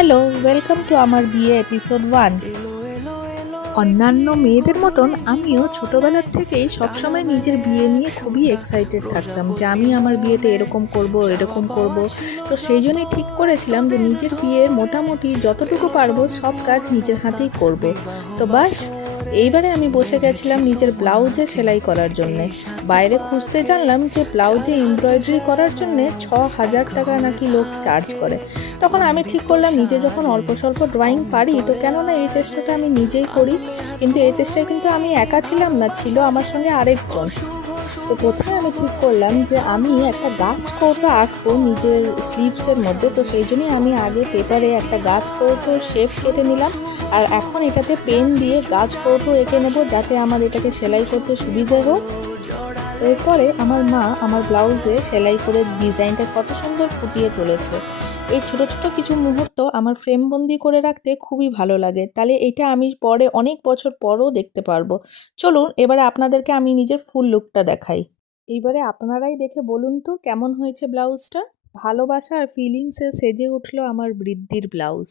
Hello, welcome to আমার বিয়ে episode 1। অন্যান্য মেয়েদের মতন আমিও ছোটবেলার থেকেই সবসময় নিজের বিয়ে নিয়ে খুবই এক্সাইটেড থাকতাম যে আমি আমার বিয়েতে এরকম করব এরকম করব। তো সেই জন্যই ঠিক করেছিলাম যে নিজের বিয়ের মোটামুটি যতটুকু পারবো সব কাজ নিজের হাতেই করব। তো বাস, এইবারে আমি বসে গেছিলাম নিজের ব্লাউজে সেলাই করার জন্যে। বাইরে খুঁজতে জানলাম যে ব্লাউজে এমব্রয়ডারি করার জন্যে 6,000 টাকা নাকি লোক চার্জ করে। তখন আমি ঠিক করলাম নিজে যখন অল্প স্বল্প ড্রয়িং পারি তো কেন না এই চেষ্টাটা আমি নিজেই করি। কিন্তু এই চেষ্টায় কিন্তু আমি একা ছিলাম না, ছিল আমার সঙ্গে আরেকজন। তো প্রথমে আমি ঠিক করলাম যে আমি একটা গাছ কৌটো আঁকবো নিজের স্লিভসের মধ্যে। তো সেই জন্যই আমি আগে পেপারে একটা গাছ কৌটোর শেপ কেটে নিলাম, আর এখন এটাতে পেন দিয়ে গাছ কৌটো এঁকে নেবো যাতে আমার এটাকে সেলাই করতে সুবিধে হোক। এরপরে আমার মা আমার ব্লাউজে সেলাই করে ডিজাইনটা কত সুন্দর ফুটিয়ে তুলেছে। এই ছোট ছোট কিছু মুহূর্ত আমার ফ্রেমবন্দি করে রাখতে খুবই ভালো লাগে, তাহলে এটা আমি পরে অনেক বছর পরও দেখতে পারবো। চলুন এবারে আপনাদেরকে আমি নিজের ফুল লুকটা দেখাই। এইবারে আপনারাই দেখে বলুন তো কেমন হয়েছে ব্লাউজটা। ভালোবাসা আর ফিলিংসে সেজে উঠলো আমার বৃদ্ধির ব্লাউজ।